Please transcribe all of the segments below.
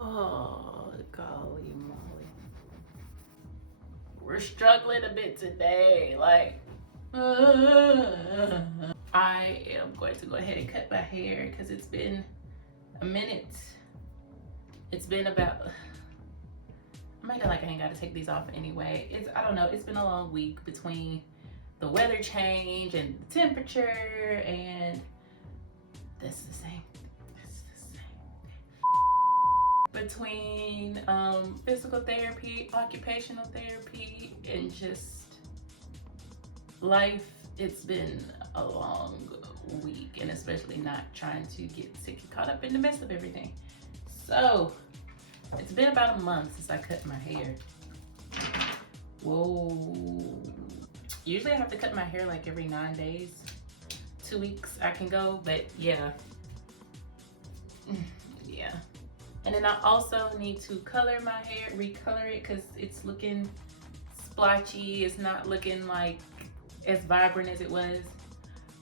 Oh, golly moly. We're struggling a bit today. Like, I am going to go ahead and cut my hair because it's been a minute. It's been about, I'm acting like I ain't got to take these off anyway. I don't know, it's been a long week between the weather change and the temperature, and that's the same. Between physical therapy, occupational therapy, and just life, it's been a long week, and especially not trying to get sick and caught up in the mess of everything. So it's been about a month since I cut my hair. Whoa. Usually I have to cut my hair like every 9 days. 2 weeks I can go, but yeah. Yeah. And then I also need to color my hair, recolor it, because it's looking splotchy. It's not looking like as vibrant as it was.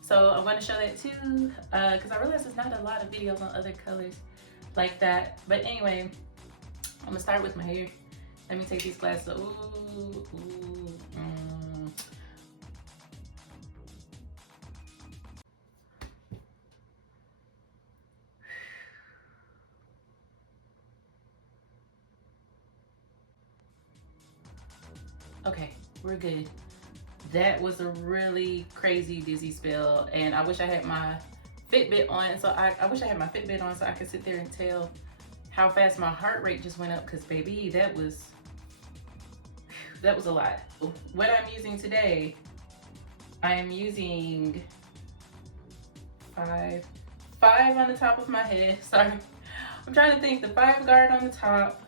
So I'm going to show that too, because I realize there's not a lot of videos on other colors like that. But anyway, I'm going to start with my hair. Let me take these glasses. Okay, we're good. That was a really crazy dizzy spell, and I wish I had my Fitbit on. So I wish I had my Fitbit on so I could sit there and tell how fast my heart rate just went up, because baby, that was a lot. What I'm using today, I am using five on the top of my head. Sorry, I'm trying to think. The 5 guard on the top,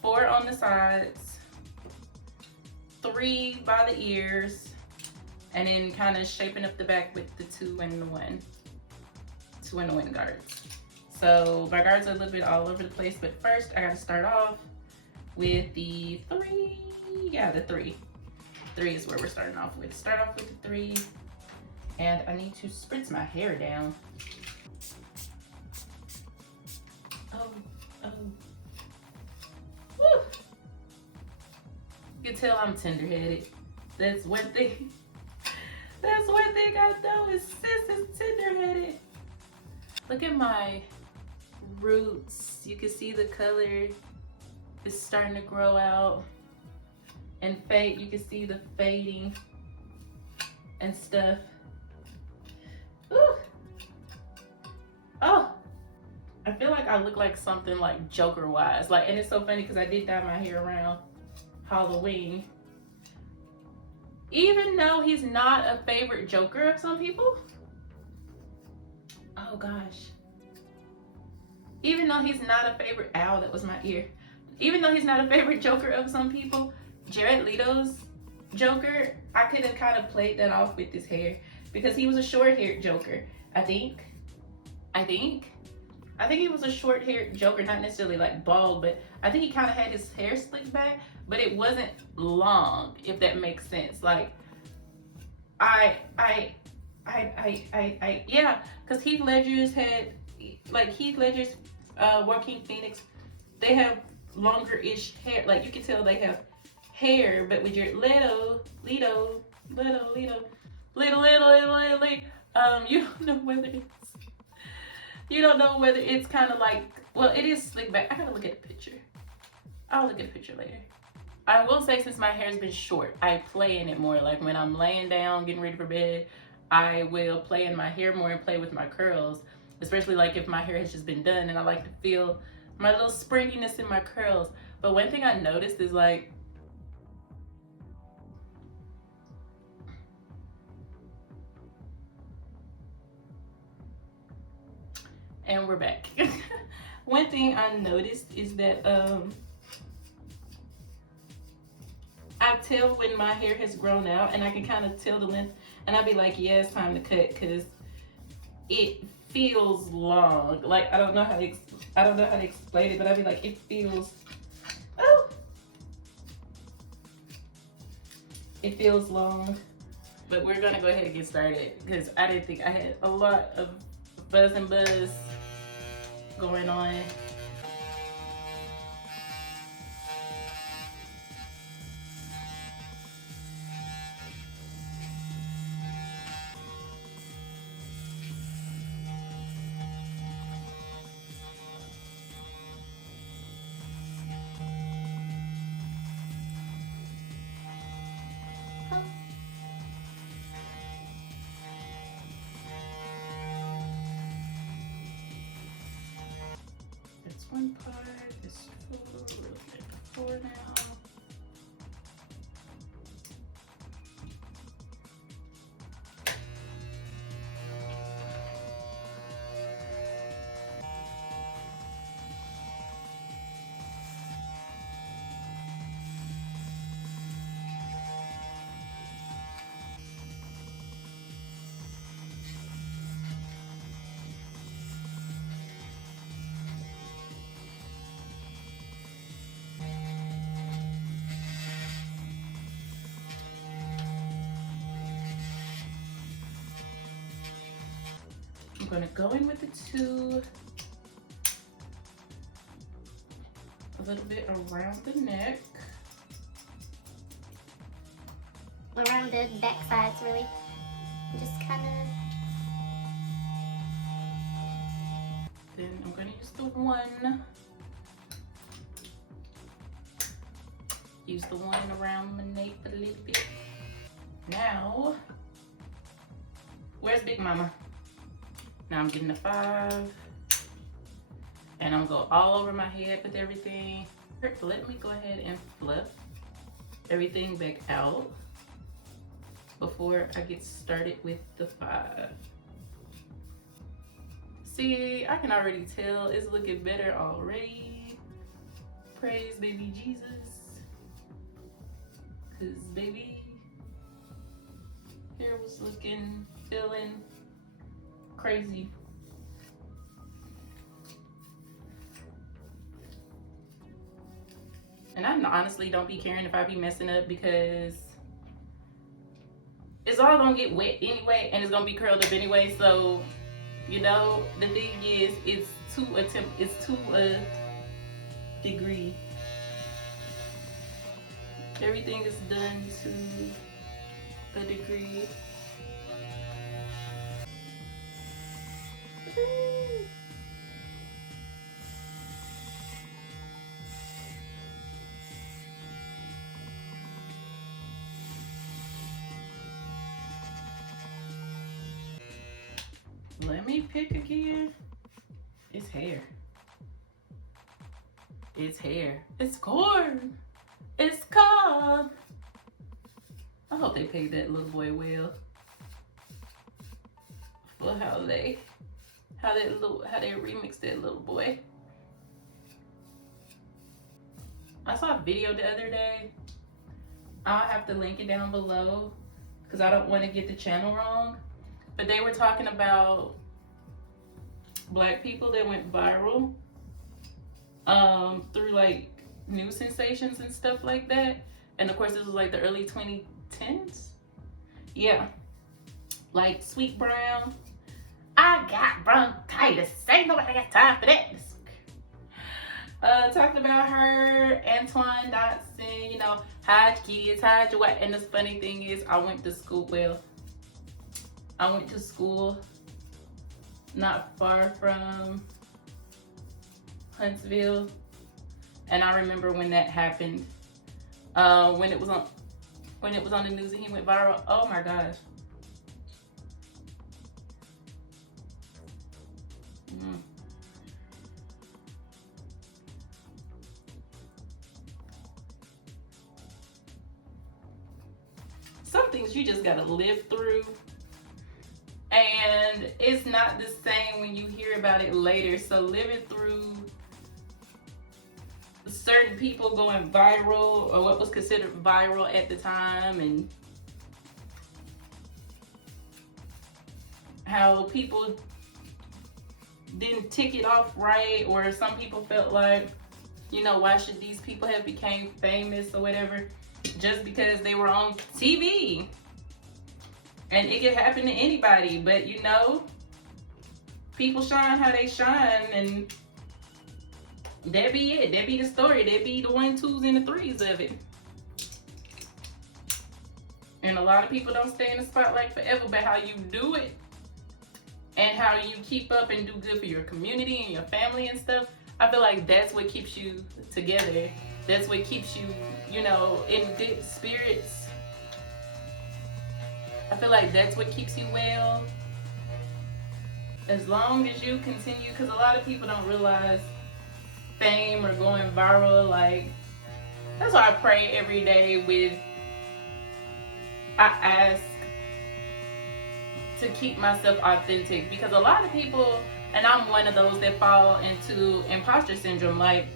4 on the sides, 3 by the ears, and then kind of shaping up the back with the 2 and the 1. 2 and the 1 guards. So my guards are a little bit all over the place, but first I gotta start off with the 3. Yeah, the 3. 3 is where we're starting off with. Start off with the 3, and I need to spritz my hair down. Oh. Woo. You can tell I'm tender-headed. That's one thing. That's one thing I know is sis is tender-headed. Look at my roots. You can see the color is starting to grow out and fade. You can see the fading and stuff. Ooh. Oh, I feel like I look like something like Joker-wise. Like, and it's so funny because I did dye my hair around Halloween. Even though he's not a favorite Joker of some people. Oh gosh. Even though he's not a favorite, ow, that was my ear. Even though he's not a favorite Joker of some people, Jared Leto's Joker, I could have kind of played that off with his hair, because he was a short-haired Joker. I think he was a short-haired Joker, not necessarily like bald, but I think he kind of had his hair slicked back, but it wasn't long, if that makes sense. Like, yeah, because Heath Ledger's had, like Heath Ledger's, Joaquin Phoenix, they have longer-ish hair. Like, you can tell they have hair, but with your Leto, you don't know whether it's kind of like, well, it is slick back. I gotta look at the picture. I'll look at the picture later. I will say, since my hair's been short, I play in it more. Like when I'm laying down, getting ready for bed, I will play in my hair more and play with my curls. Especially like if my hair has just been done and I like to feel my little springiness in my curls. But one thing I noticed is like, and we're back. One thing I noticed is that I tell when my hair has grown out, and I can kind of tell the length, and I'll be like, yeah, it's time to cut, because it feels long. Like, I don't know how to explain it, but I'll be like, it feels, oh, it feels long. But we're gonna go ahead and get started, because I didn't think I had a lot of buzz going on. I'm gonna go in with the 2. A little bit around the neck. Around the back sides, really. Just kind of. Then I'm gonna use the 1. Use the 1 around my neck a little bit. Now, where's Big Mama? Now I'm getting the 5. And I'm gonna go all over my head with everything. Let me go ahead and fluff everything back out before I get started with the 5. See, I can already tell it's looking better already. Praise baby Jesus. Cause baby, hair was looking, feeling crazy. And I honestly don't be caring if I be messing up because it's all gonna get wet anyway and it's gonna be curled up anyway. So, you know, the thing is, it's to a degree. Everything is done to a degree. Let me pick again. It's hair. It's hair. It's corn. It's corn. I hope they paid that little boy well for how they remixed that little boy. I saw a video the other day. I'll have to link it down below because I don't want to get the channel wrong. But they were talking about Black people that went viral through like new sensations and stuff like that. And of course this was like the early 2010s. Yeah. Like Sweet Brown. I got bronchitis. Ain't nobody got time for that. Talking about her, Antoine Dotson, you know, hide kids, hide your wife. And the funny thing is I went to school not far from Huntsville, and I remember when that happened. When it was on the news and he went viral. Oh my gosh. Some things you just gotta live through. And it's not the same when you hear about it later. So living through certain people going viral, or what was considered viral at the time, and how people didn't tick it off right, or some people felt like, you know, why should these people have became famous or whatever just because they were on TV? And it could happen to anybody, but you know, people shine how they shine, and that be it. That be the story. That be the 1, 2s, and the 3s of it. And a lot of people don't stay in the spotlight forever, but how you do it and how you keep up and do good for your community and your family and stuff, I feel like that's what keeps you together. That's what keeps you, you know, in good spirits. I feel like that's what keeps you well. As long as you continue, because a lot of people don't realize fame or going viral, like, that's why I pray every day I ask to keep myself authentic, because a lot of people, and I'm one of those that fall into imposter syndrome. Like,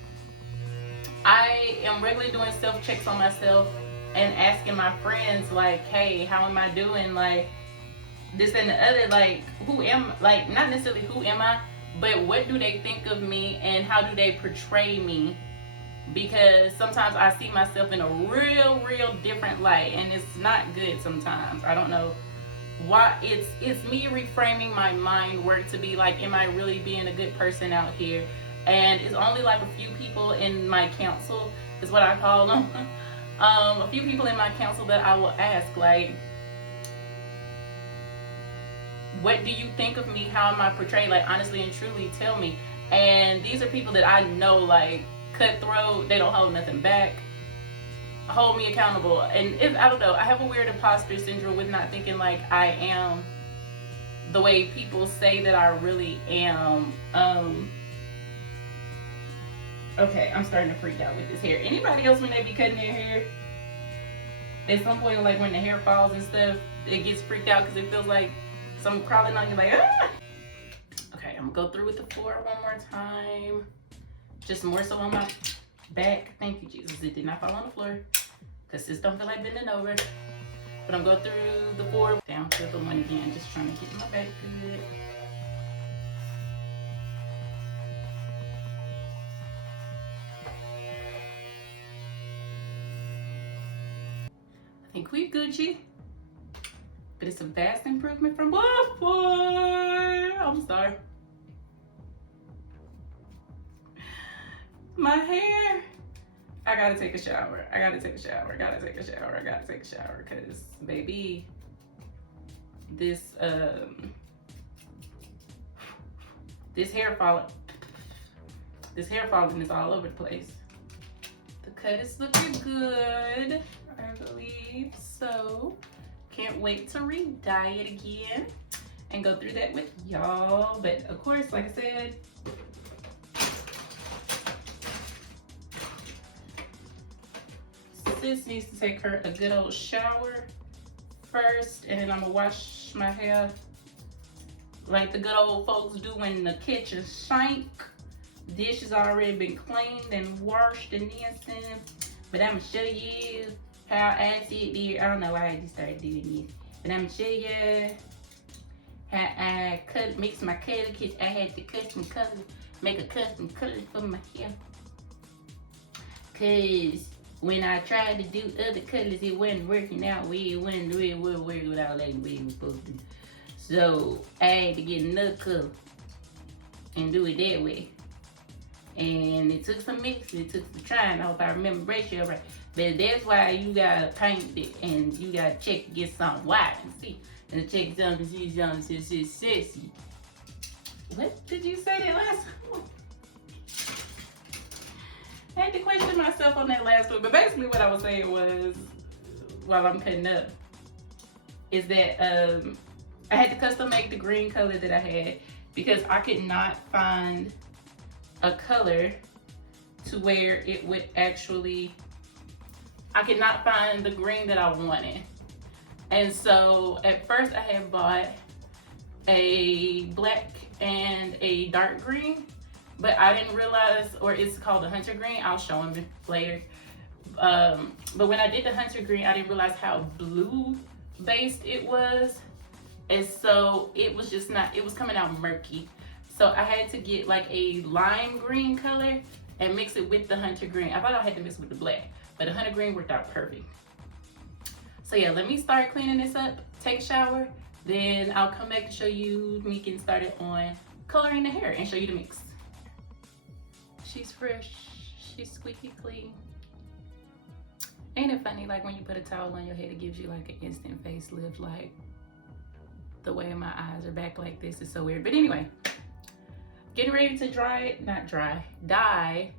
I am regularly doing self-checks on myself and asking my friends, like, hey, how am I doing? Like, this and the other, like, not necessarily who am I, but what do they think of me and how do they portray me? Because sometimes I see myself in a real different light, and it's not good sometimes. I don't know why it's me reframing my mind work to be like, am I really being a good person out here? And it's only like a few people in my council, is what I call them. A few people in my council that I will ask, like, what do you think of me? How am I portrayed? Like, honestly and truly, tell me. And these are people that I know, like, cutthroat, they don't hold nothing back, hold me accountable. And if I don't know, I have a weird imposter syndrome with not thinking like I am the way people say that I really am. Okay, I'm starting to freak out with this hair. Anybody else, when they be cutting their hair, at some point, like when the hair falls and stuff, it gets freaked out because it feels like something crawling on you, like, ah! Okay, I'm gonna go through with the floor one more time. Just more so on my back. Thank you, Jesus. It did not fall on the floor because this don't feel like bending over. But I'm going through the floor down to the one again, just trying to get my back good. I think we Gucci, but it's a vast improvement from before. I'm sorry. My hair. I gotta take a shower. I gotta take a shower. I gotta take a shower. I gotta take a shower, cause baby, this hair falling is all over the place. The cut is looking good, I believe so. Can't wait to re-dye it again and go through that with y'all. But of course, like I said, sis needs to take her a good old shower first, and then I'm gonna wash my hair like the good old folks do in the kitchen sink. Dishes already been cleaned and washed and this, but I'm gonna show you how I sit there. I don't know why I just started doing this, but I'm gonna show you how I mix my color, because I had to custom color, make a custom color for my hair. Cause when I tried to do other colors, it wasn't working out. It wasn't really working out like the way it was supposed to. So I had to get another color and do it that way. And it took some mixing, it took some trying. I hope I remember the ratio right. But that's why you gotta paint it and you gotta check to get something white and see. And check something, see something, it's sexy. What did you say that last time? I had to question myself on that last one, but basically what I was saying was, while I'm cutting up, is that I had to custom make the green color that I had because I could not find a color to where it would actually, I could not find the green that I wanted. And so at first I had bought a black and a dark green, but I didn't realize, or it's called the hunter green. I'll show them later. But when I did the hunter green, I didn't realize how blue based it was. And so it was just not, it was coming out murky. So I had to get like a lime green color and mix it with the hunter green. I thought I had to mix it with the black, but the hunter green worked out perfect. So yeah, let me start cleaning this up, take a shower, then I'll come back to show you me getting started on coloring the hair and show you the mix. She's fresh, she's squeaky clean. Ain't it funny, like when you put a towel on your head, it gives you like an instant facelift, like the way my eyes are back like this is so weird. But anyway, getting ready to dye.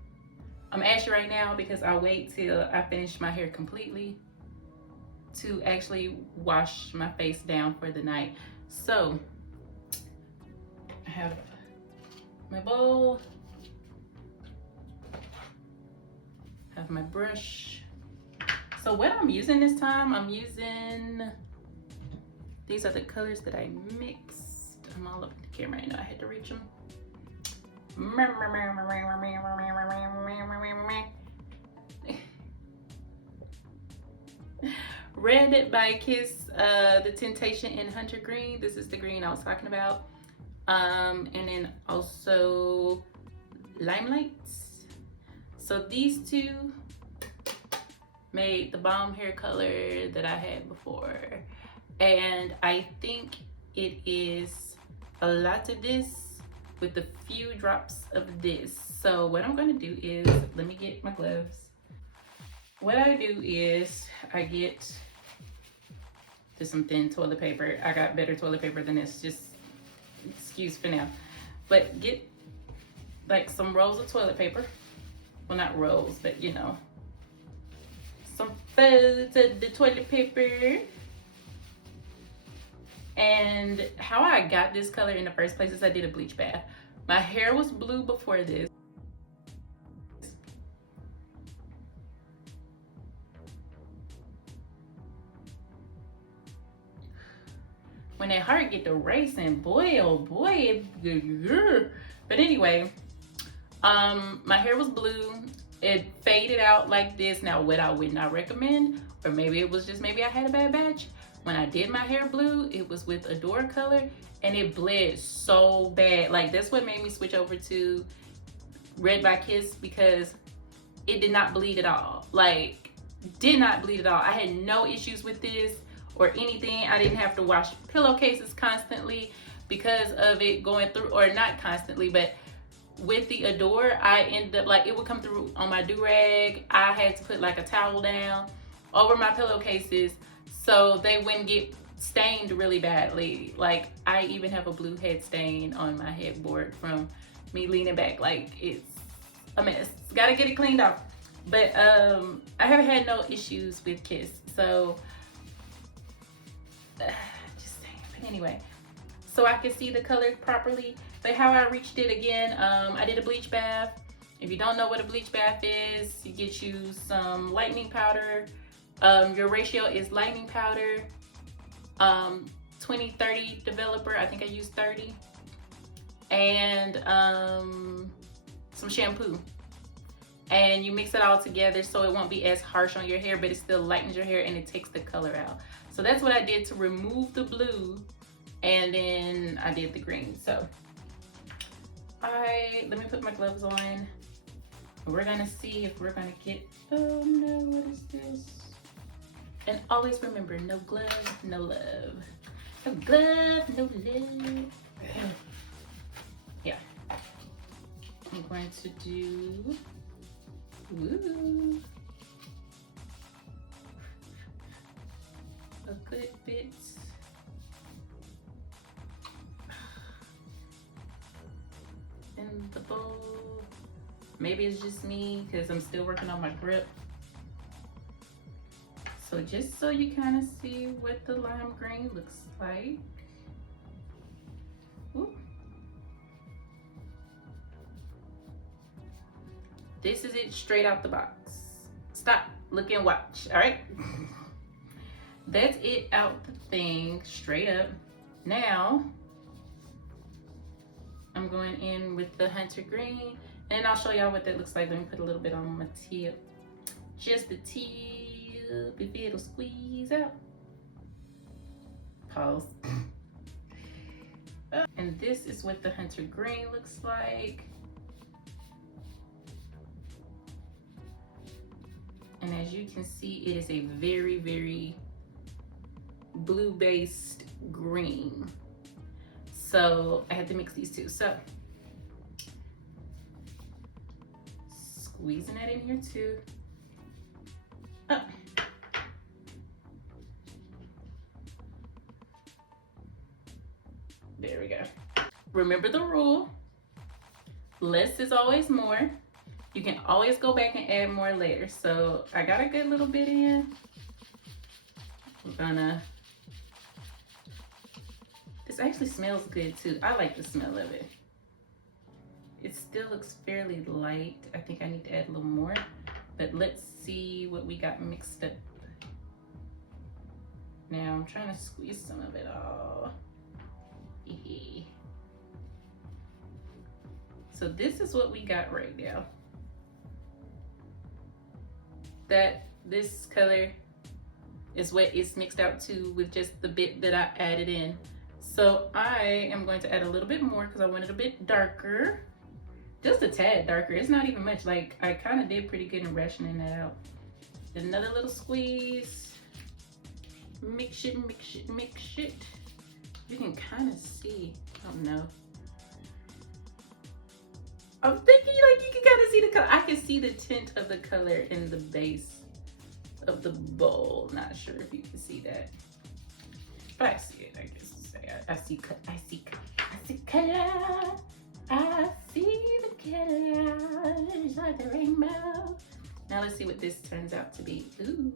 I'm ashy right now because I wait till I finish my hair completely to actually wash my face down for the night. So I have my bowl, have my brush. So what I'm using this time, I'm using, these are the colors that I mixed. I'm all up the camera, I know I had to reach them. Red by Kiss, the Temptation in Hunter Green. This is the green I was talking about. And then also Limelights. So these two made the bomb hair color that I had before. And I think it is a lot of this with a few drops of this. So what I'm gonna do is, let me get my gloves. What I do is I get just some thin toilet paper. I got better toilet paper than this, just excuse for now. But get like some rolls of toilet paper. Well, not rolls, but you know, some folds of the toilet paper. And how I got this color in the first place is I did a bleach bath. My hair was blue before this. When that heart get to racing, boy, oh boy. But anyway, my hair was blue. It faded out like this. Now, what I would not recommend, or maybe it was just maybe I had a bad batch. When I did my hair blue, it was with Adore color, and it bled so bad. Like, that's what made me switch over to Red by Kiss, because it did not bleed at all. Like, did not bleed at all. I had no issues with this or anything. I didn't have to wash pillowcases constantly because of it going through, or not constantly, but with the Adore, I ended up, like, it would come through on my do-rag. I had to put like a towel down over my pillowcases so they wouldn't get stained really badly. Like, I even have a blue head stain on my headboard from me leaning back. Like, it's a mess. Gotta get it cleaned off. But I haven't had no issues with Kiss. So just saying. But anyway, so I can see the color properly. But how I reached it again, I did a bleach bath. If you don't know what a bleach bath is, you get you some lightening powder. Your ratio is lightening powder, 20-30 developer. I think I used 30. And some shampoo. And you mix it all together so it won't be as harsh on your hair, but it still lightens your hair and it takes the color out. So that's what I did to remove the blue, and then I did the green. So let me put my gloves on. We're gonna see if we're gonna get, oh no, what is this? And always remember, no glove, no love. No glove, no love. Yeah. I'm going to do, ooh, a good bit. In the bowl. Maybe it's just me because I'm still working on my grip. So just so you kind of see what the lime green looks like. Ooh. This is it straight out the box. Stop, look and watch, all right? That's it out the thing, straight up. Now, I'm going in with the Hunter Green, and I'll show y'all what that looks like. Let me put a little bit on my tip. Just the tip, if it'll squeeze out. Pause. And this is what the Hunter Green looks like. And as you can see, it is a very, very blue-based green. So I had to mix these two. So squeezing that in here too. Oh. There we go. Remember the rule, less is always more. You can always go back and add more later. So I got a good little bit in. I'm gonna, this actually smells good too. I like the smell of it. It still looks fairly light. I think I need to add a little more, but let's see what we got mixed up. Now I'm trying to squeeze some of it all. So this is what we got right now. This color is what it's mixed out to with just the bit that I added in. So I am going to add a little bit more because I want it a bit darker. Just a tad darker. It's not even much. Like, I kind of did pretty good in rationing that out. Another little squeeze. Mix it, mix it, mix it. You can kind of see, I don't know. I'm thinking like you can kind of see the color. I can see the tint of the color in the base of the bowl. Not sure if you can see that, but I see it. I guess I see color. I see color. I see the colors like the rainbow. Now let's see what this turns out to be. Ooh,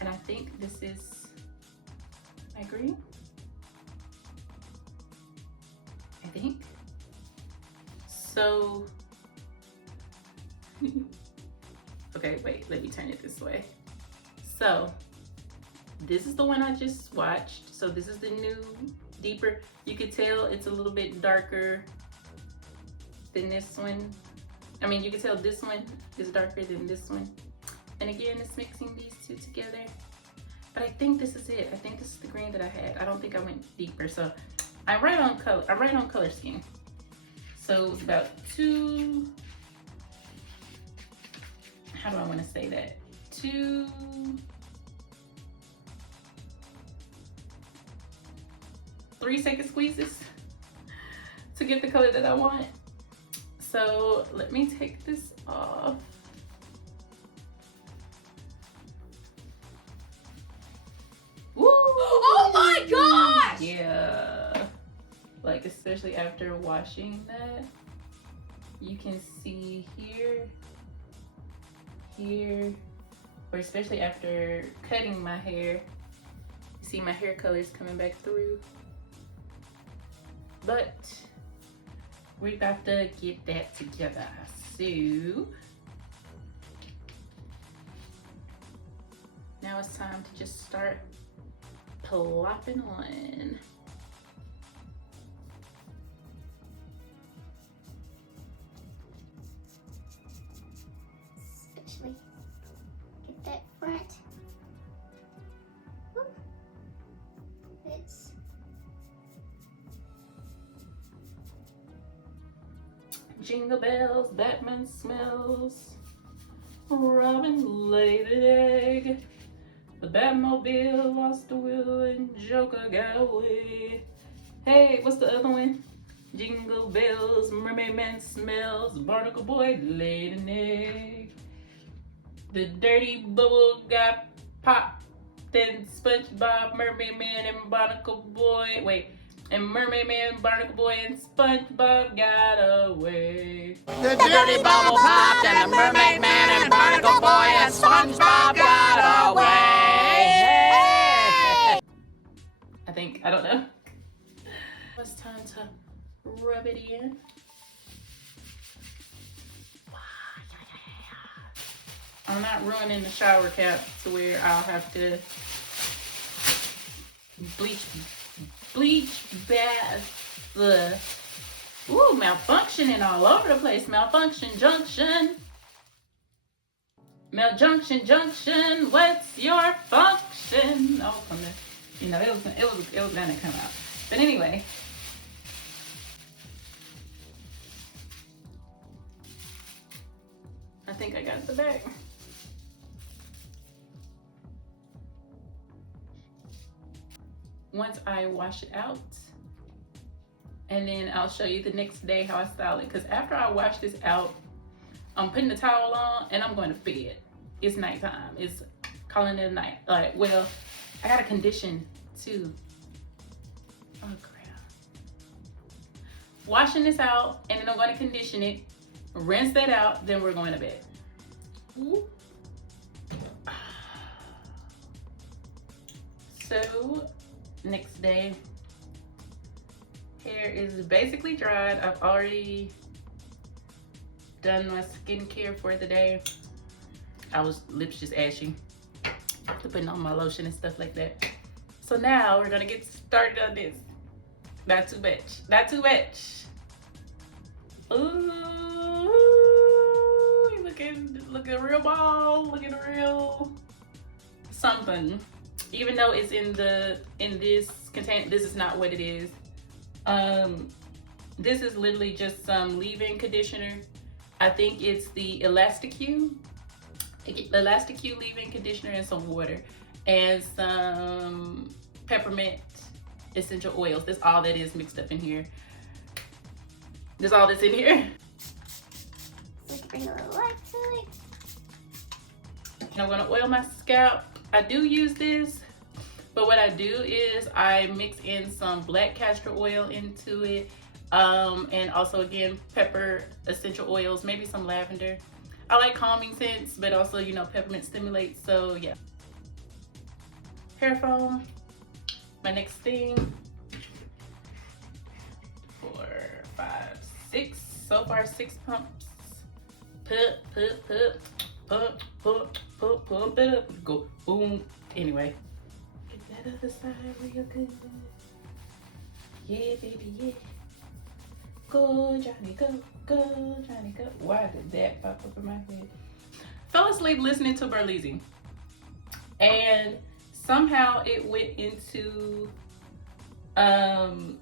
and I think this is my green. I think. So, okay, wait, let me turn it this way. So, this is the one I just watched. So this is the new, deeper. You could tell it's a little bit darker than this one. I mean, you can tell this one is darker than this one. And again, it's mixing these two together. But I think this is it. I think this is the green that I had. I don't think I went deeper. So I'm right on color. I'm right on color scheme. So it's about 2, how do I want to say that? 2, 3-second squeezes to get the color that I want. So let me take this off. Woo! Oh my gosh! Yeah. Like, especially after washing that, you can see here, or especially after cutting my hair, you see my hair color is coming back through. But we got to get that together. So now it's time to just start plopping on. Especially get that front. Whoop. It's Jingle bells, Batman smells, Robin laid an egg, the Batmobile lost the wheel and Joker got away. Hey, what's the other one? Jingle bells, Mermaid Man smells, Barnacle Boy laid an egg. The dirty bubble got popped, then SpongeBob, Mermaid Man, and Barnacle Boy, wait. And Mermaid Man, Barnacle Boy, and SpongeBob got away. The dirty bubble popped and the Mermaid Man and Barnacle Boy and SpongeBob got away. I think, I don't know. It's time to rub it in. I'm not ruining the shower cap to where I'll have to bleach bath the, ooh, malfunctioning all over the place. Malfunction junction. Junction, what's your function? Oh, come there. You know, it was gonna come out. But anyway. I think I got the bag. Once I wash it out, and then I'll show you the next day how I style it. Because after I wash this out, I'm putting the towel on and I'm going to bed. It's nighttime. It's calling it a night. Like, well, I gotta condition too. Oh crap. Washing this out, and then I'm going to condition it, rinse that out, then we're going to bed. Ooh. So next day, hair is basically dried. I've already done my skincare for the day. Lips just ashy after putting on my lotion and stuff like that. So now we're gonna get started on this. Not too much. Ooh, looking real bald, looking real something. Even though it's in this container, this is not what it is. This is literally just some leave-in conditioner. I think it's the Elastic Hue leave-in conditioner and some water. and some peppermint essential oils. That's all that is mixed up in here. That's all that's in here. We can bring a little light to it. And I'm gonna oil my scalp. I do use this, but what I do is I mix in some black castor oil into it, and also again pepper essential oils, maybe some lavender. I like calming scents, but also, you know, peppermint stimulates, so yeah. Hair foam, my next thing. 4, 5, 6, so far 6 pumps. Pump it up, go boom. Anyway, get that other side real good. Yeah, baby, yeah. Go, Johnny, go, go, Johnny, go. Why did that pop up in my head? Fell asleep listening to Burleezy, and somehow it went into SpongeBob.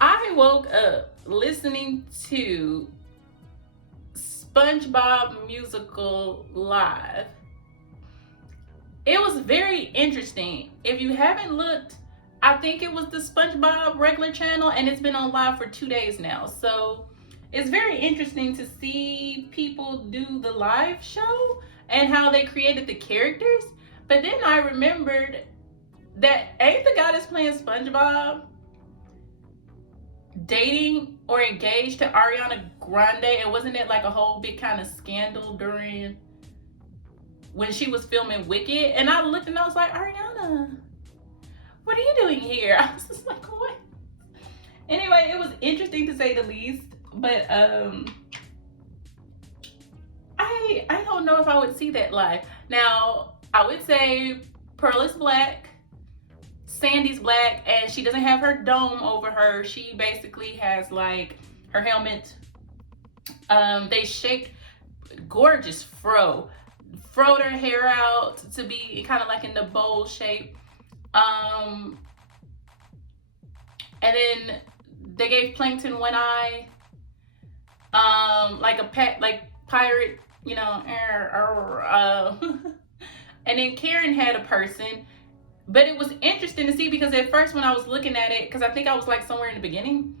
I woke up listening to SpongeBob musical live. It was very interesting. If you haven't looked, I think it was the SpongeBob regular channel, and it's been on live for 2 days now. So it's very interesting to see people do the live show and how they created the characters. But then I remembered that ain't the guy that's playing SpongeBob dating or engaged to Ariana Grande? And wasn't it like a whole big kind of scandal during when she was filming Wicked? And I looked and I was like, Ariana, what are you doing here? I was just like, what? Anyway, it was interesting to say the least, but I don't know if I would see that live. Now, I would say Pearl is black, Sandy's black, and she doesn't have her dome over her. She basically has like her helmet. They shaped gorgeous froed her hair out to be kind of like in the bowl shape. And then they gave Plankton one eye, like a pet, like pirate, you know. And then Karen had a person, but it was interesting to see because at first when I was looking at it, because I think I was like somewhere in the beginning,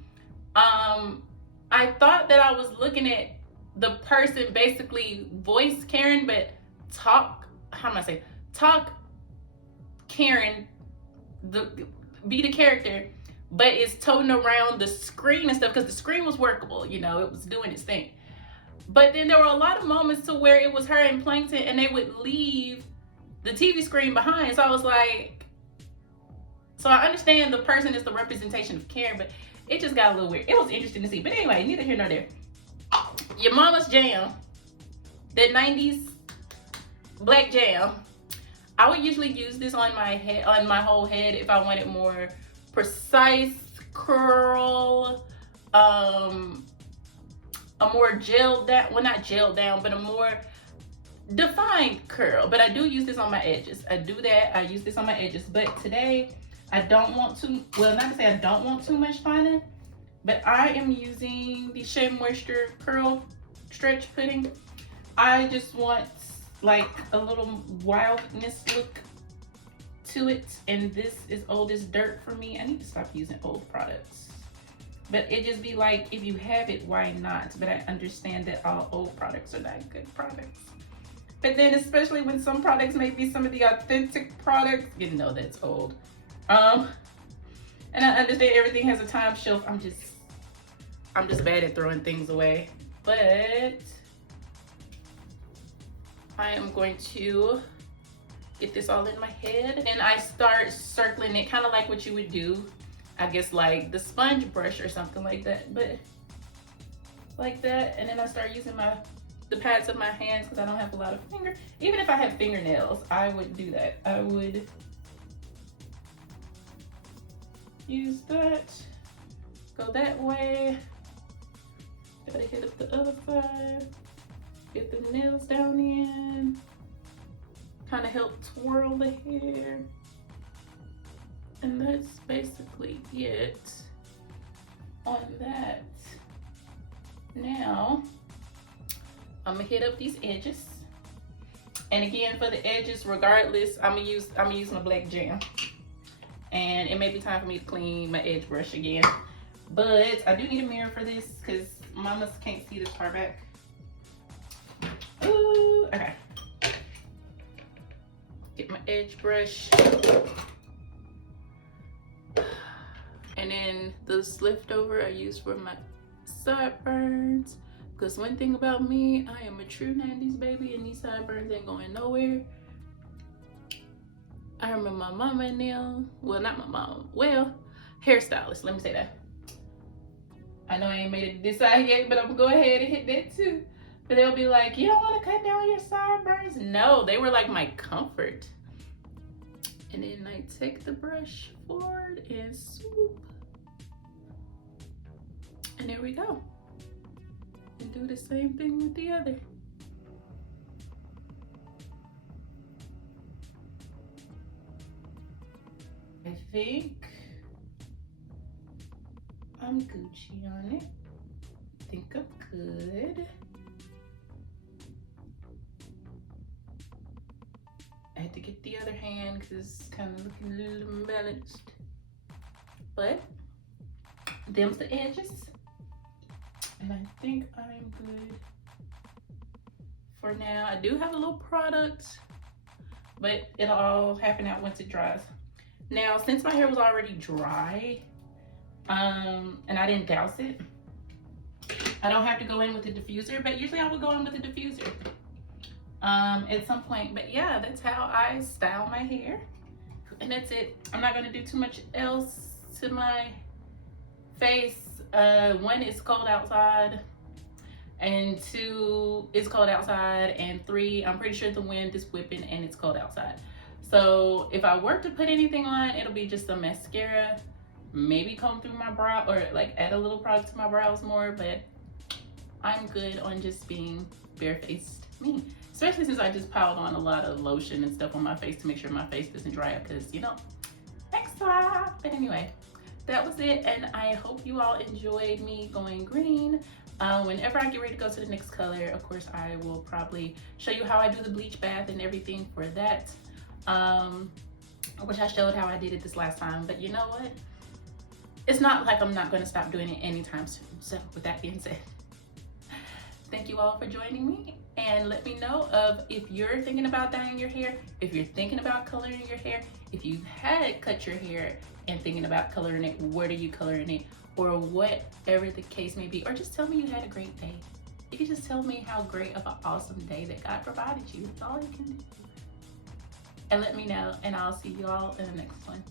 I thought that I was looking at the person basically voice Karen, but talk Karen, be the character, but it's toting around the screen and stuff because the screen was workable, you know, it was doing its thing. But then there were a lot of moments to where it was her and Plankton and they would leave the TV screen behind. So I was like, so I understand the person is the representation of Karen, but it just got a little weird. It was interesting to see. But anyway, neither here nor there. Your mama's jam, the 90s black jam. I would usually use this on my head, on my whole head, if I wanted more precise curl, a more gelled down, well, not gelled down, but a more defined curl. But I do use this on my edges. I do that. I use this on my edges. But today, I don't want to, well, not to say I don't want too much fining, but I am using the Shea Moisture Curl Stretch Pudding. I just want like a little wildness look to it, and this is old as dirt for me. I need to stop using old products, but it just be like, if you have it, why not? But I understand that all old products are not good products. But then especially when some products may be some of the authentic products, you know that's old. And I understand everything has a time shelf. I'm just bad at throwing things away. But I am going to get this all in my head, and I start circling it kind of like what you would do, I guess, like the sponge brush or something like that, but like that. And then I start using the pads of my hands because I don't have a lot of fingers. Even if I had fingernails, I would do that. I would use that, go that way, gotta hit up the other side, get the nails down in, kind of help twirl the hair, and that's basically it on that. Now I'm gonna hit up these edges And again, for the edges, regardless, I'm gonna use my black jam. And it may be time for me to clean my edge brush again. But I do need a mirror for this because mamas can't see this far back. Ooh, okay. Get my edge brush. And then this leftover I use for my sideburns. Because one thing about me, I am a true 90s baby and these sideburns ain't going nowhere. I remember my mama and them, well, not my mom, well, hairstylist, let me say that. I know I ain't made it this side yet, but I'm gonna go ahead and hit that too. But they'll be like, you don't wanna cut down your sideburns? No, they were like my comfort. And then I take the brush forward and swoop. And there we go. And do the same thing with the other. I think I'm Gucci on it. I think I'm good. I had to get the other hand because it's kind of looking a little imbalanced. But them's the edges. And I think I'm good for now. I do have a little product, but it'll all happen out once it dries. Now, since my hair was already dry, and I didn't douse it, I don't have to go in with the diffuser, but usually I would go in with the diffuser at some point. But yeah, that's how I style my hair. And that's it. I'm not gonna do too much else to my face. One, it's cold outside, and two, it's cold outside, and three, I'm pretty sure the wind is whipping and it's cold outside. So if I were to put anything on, it'll be just some mascara, maybe comb through my brow or like add a little product to my brows more, but I'm good on just being barefaced me. Especially since I just piled on a lot of lotion and stuff on my face to make sure my face doesn't dry up because, you know, extra. But anyway, that was it, and I hope you all enjoyed me going green. Whenever I get ready to go to the next color, of course, I will probably show you how I do the bleach bath and everything for that. I wish I showed how I did it this last time, but you know what? It's not like I'm not going to stop doing it anytime soon. So with that being said, thank you all for joining me, and let me know if you're thinking about dyeing your hair, if you're thinking about coloring your hair, if you had cut your hair and thinking about coloring it, what are you coloring it, or whatever the case may be, or just tell me you had a great day. You can just tell me how great of an awesome day that God provided you. That's all you can do. And let me know, and I'll see you all in the next one.